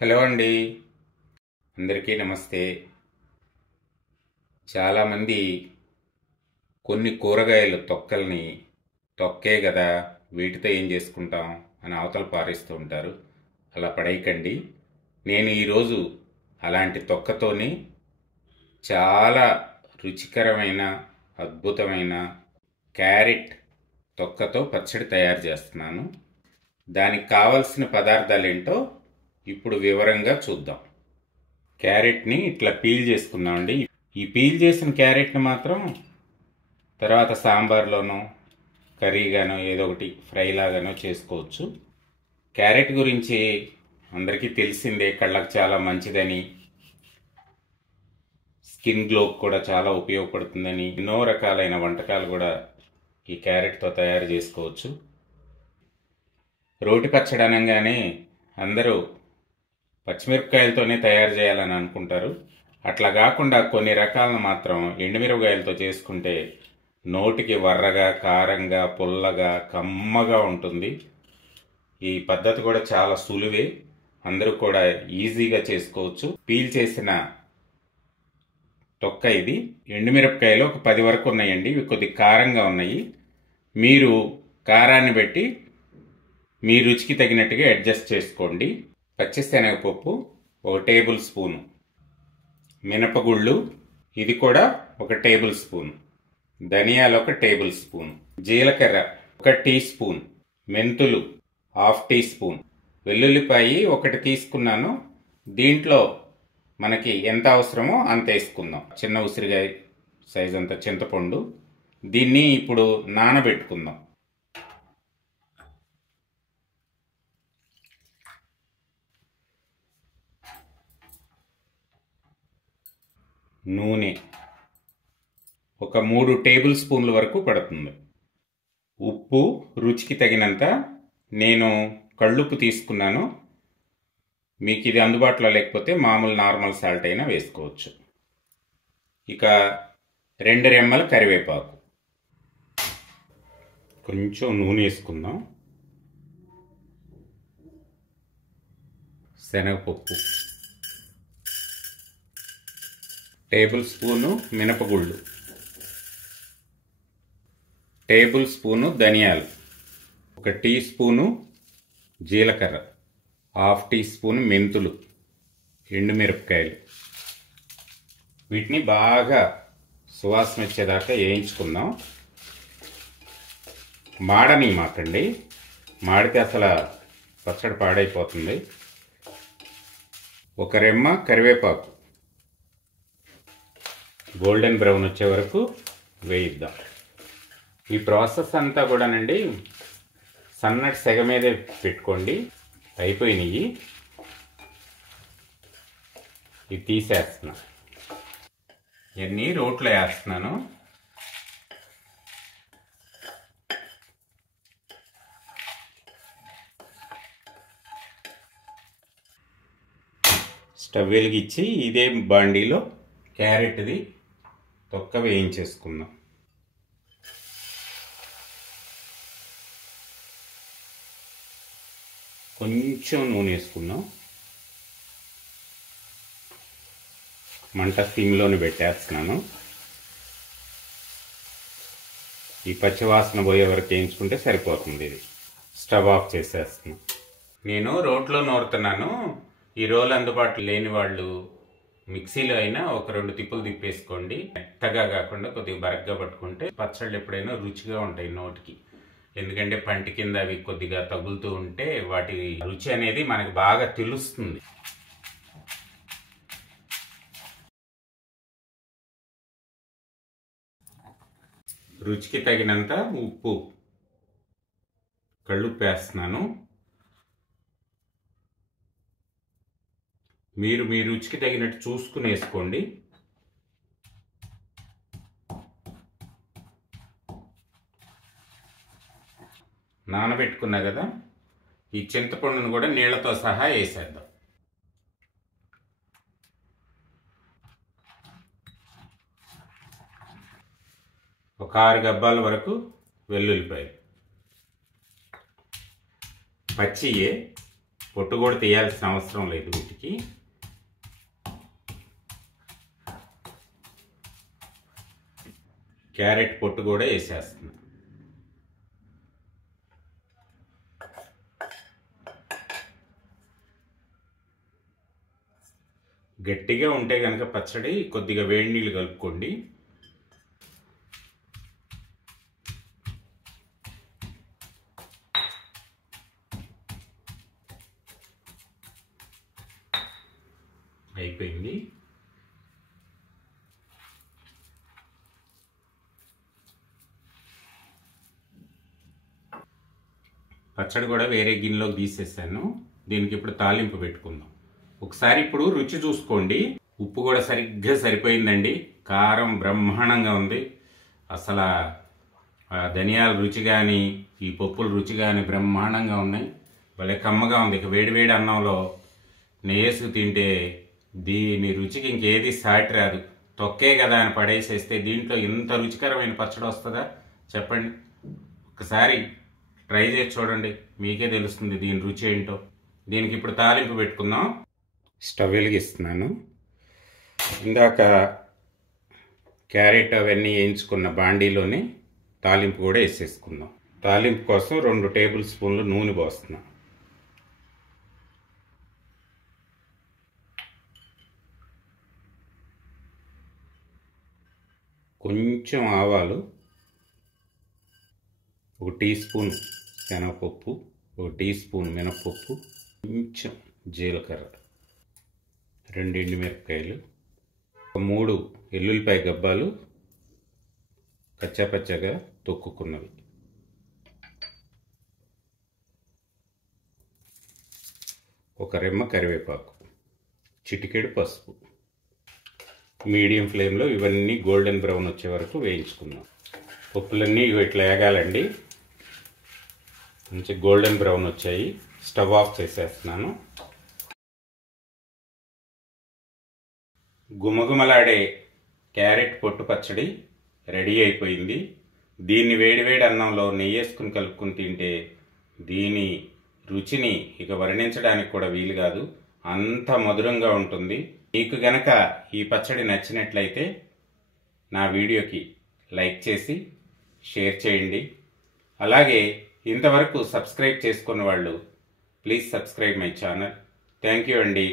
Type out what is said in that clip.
Hello అండి, అందరికీ నమస్తే. చాలామంది కొన్ని కూరగాయల తొక్కల్ని తొక్కే కదా, వీటితో ఏం చేసుకుంటాం అని అవతల పారేస్తూ ఉంటారు. అలా పడేయకండి. నేను ఈరోజు అలాంటి తొక్కతోని చాలా రుచికరమైన అద్భుతమైన క్యారెట్ తొక్కతో పచ్చడి తయారు చేస్తున్నాను. దానికి కావలసిన పదార్థాలు ఏంటో ఇప్పుడు వివరంగా చూద్దాం. క్యారెట్ని ఇట్లా పీల్ చేసుకుందామండి. ఈ పీల్ చేసిన క్యారెట్ని మాత్రం తర్వాత సాంబార్లోనో కర్రీగానో ఏదో ఒకటి ఫ్రై లాగానో చేసుకోవచ్చు. క్యారెట్ గురించి అందరికీ తెలిసిందే, కళ్ళకు చాలా మంచిదని, స్కిన్ గ్లోకి కూడా చాలా ఉపయోగపడుతుందని, ఎన్నో రకాలైన వంటకాలు కూడా ఈ క్యారెట్తో తయారు చేసుకోవచ్చు. రోటి పచ్చడి అనగానే అందరూ పచ్చిమిరపకాయలతోనే తయారు చేయాలని అనుకుంటారు. అట్లా కాకుండా కొన్ని రకాలను మాత్రం ఎండుమిరపకాయలతో చేసుకుంటే నోటికి వర్రగా, కారంగా, పుల్లగా, కమ్మగా ఉంటుంది. ఈ పద్ధతి కూడా చాలా సులువే, అందరూ కూడా ఈజీగా చేసుకోవచ్చు. పీల్ చేసిన తొక్క ఇది. ఎండుమిరపకాయలు ఒక 10 వరకు ఉన్నాయండి. ఇవి కొద్దిగా కారంగా ఉన్నాయి. మీరు కారాన్ని బట్టి మీ రుచికి తగినట్టుగా అడ్జస్ట్ చేసుకోండి. పచ్చిశనగపప్పు 1 టేబుల్ స్పూను, మినపగుళ్ళు ఇది కూడా 1 టేబుల్ స్పూన్, ధనియాలు 1 టేబుల్ స్పూన్, జీలకర్ర 1 టీ స్పూన్, మెంతులు 1/2 టీ స్పూన్, వెల్లుల్లిపాయి 1 తీసుకున్నాను. దీంట్లో మనకి ఎంత అవసరమో అంత వేసుకుందాం. చిన్న ఉసిరికాయ సైజ్ అంత చింతపండు. దీన్ని ఇప్పుడు నానబెట్టుకుందాం. నూనె 3 టేబుల్ స్పూన్ల వరకు పడుతుంది. ఉప్పు రుచికి తగినంత. నేను కళ్ళుప్పు తీసుకున్నాను. మీకు ఇది అందుబాటులో లేకపోతే మామూలు నార్మల్ సాల్ట్ అయినా వేసుకోవచ్చు. ఇక 2 రెమ్మల కరివేపాకు, కొంచెం నూనె వేసుకుందాం. శనగపప్పు, టేబుల్ స్పూను మినపగుళ్ళు, టేబుల్ స్పూను ధనియాలు, 1 టీ స్పూను జీలకర్ర, 1/2 టీ స్పూను మెంతులు, ఎండుమిరపకాయలు. వీటిని బాగా సువాసన వచ్చేదాకా వేయించుకుందాం. మాడని మాకండి, మాడితే అసలు పచ్చడి పాడైపోతుంది. 1 రెమ్మ కరివేపాకు గోల్డెన్ బ్రౌన్ వచ్చే వరకు వేయిద్దాం. ఈ ప్రాసెస్ అంతా కూడానండి సన్నటి సెగ మీదే పెట్టుకోండి. అయిపోయినాయి, ఇది తీసేస్తున్నా. ఇవన్నీ రోట్లో వేస్తున్నాను. స్టవ్ వెలిగించి ఇదే బాండీలో క్యారెట్ది తొక్క వేయించేసుకుందాం. కొంచెం నూనె వేసుకుందాం. మంట సిమ్లోనే పెట్టేస్తున్నాను. ఈ పచ్చివాసన పోయే వరకు వేయించుకుంటే సరిపోతుంది. ఇది స్టవ్ ఆఫ్ చేసేస్తున్నాను. నేను రోట్లో నూరుతున్నాను. ఈ రోలు అందుబాటులో లేని వాళ్ళు మిక్సీలో అయినా 1-2 తిప్పులు తిప్పేసుకోండి. మెత్తగా కాకుండా కొద్దిగా బరగ్గా పట్టుకుంటే పచ్చళ్ళు ఎప్పుడైనా రుచిగా ఉంటాయి నోటికి. ఎందుకంటే పంటి కింద అవి కొద్దిగా తగులుతూ ఉంటే వాటి రుచి అనేది మనకి బాగా తెలుస్తుంది. రుచికి తగినంత ఉప్పు, కళ్ళుప్పు వేస్తున్నాను. మీరు మీ రుచికి తగినట్టు చూసుకుని వేసుకోండి. నానబెట్టుకున్నా కదా, ఈ చింతపండును కూడా నీళ్లతో సహా వేసేద్దాం. ఒక 6 గబ్బాల వరకు వెల్లుల్లిపాయలు, పచ్చియే పొట్టు కూడా తీయాల్సిన అవసరం లేదు వీటికి. క్యారెట్ పొట్టు కూడా వేసేస్తున్నా. గట్టిగా ఉంటే కనుక పచ్చడి కొద్దిగా వేడి నీళ్ళు కలుపుకోండి. అయిపోయింది. పచ్చడి కూడా వేరే గిన్నెలోకి తీసేసాను. దీనికి ఇప్పుడు తాలింపు పెట్టుకుందాం. ఒకసారి ఇప్పుడు రుచి చూసుకోండి. ఉప్పు కూడా సరిగ్గా సరిపోయిందండి. కారం బ్రహ్మాండంగా ఉంది. అసలు ధనియాల రుచి కానీ ఈ పప్పుల రుచి కానీ బ్రహ్మాండంగా ఉన్నాయి. భలే కమ్మగా ఉంది. ఇక వేడివేడి అన్నంలో నెయ్యేసుకు తింటే దీని రుచికి ఇంకేది సాటి రాదు. తొక్కే కదా అని పడేసేస్తే దీంట్లో ఇంత రుచికరమైన పచ్చడి వస్తుందా చెప్పండి. ఒకసారి ట్రై చేసి చూడండి, మీకే తెలుస్తుంది దీని రుచి ఏంటో. దీనికి ఇప్పుడు తాలింపు పెట్టుకుందాం. స్టవ్ వెలిగిస్తున్నాను. ఇందాక క్యారెట్ అవన్నీ వేయించుకున్న బాండీలోనే తాలింపు కూడా వేసేసుకుందాం. తాలింపు కోసం 2 టేబుల్ స్పూన్లు నూనె పోస్తున్నా. కొంచెం ఆవాలు, 1 టీ స్పూన్ శనగపప్పు, 1 టీ స్పూన్ మినపప్పు, కొంచెం జీలకర్ర, 2 ఎండుమిరపకాయలు, 3 ఎల్లుల్లిపాయ గబ్బాలు కచ్చాపచ్చగా తొక్కుకున్నవి, ఒక రెమ్మ కరివేపాకు, చిటికెడు పసుపు. మీడియం ఫ్లేమ్లో ఇవన్నీ గోల్డెన్ బ్రౌన్ వచ్చే వరకు వేయించుకుందాం. పప్పులన్నీ ఇట్లా వేగాలండి. మంచి గోల్డెన్ బ్రౌన్ వచ్చాయి. స్టవ్ ఆఫ్ చేసేస్తున్నాను. గుమగుమలాడే క్యారెట్ పొట్టు పచ్చడి రెడీ అయిపోయింది. దీన్ని వేడివేడి అన్నంలో నెయ్యి వేసుకుని కలుపుకుని తింటే దీని రుచిని ఇక వర్ణించడానికి కూడా వీలు కాదు. అంత మధురంగా ఉంటుంది. మీకు గనక ఈ పచ్చడి నచ్చినట్లయితే నా వీడియోకి లైక్ చేసి షేర్ చేయండి. అలాగే ఇంతవరకు సబ్స్క్రైబ్ చేసుకున్న వాళ్ళు please subscribe my channel. Thank you అండి.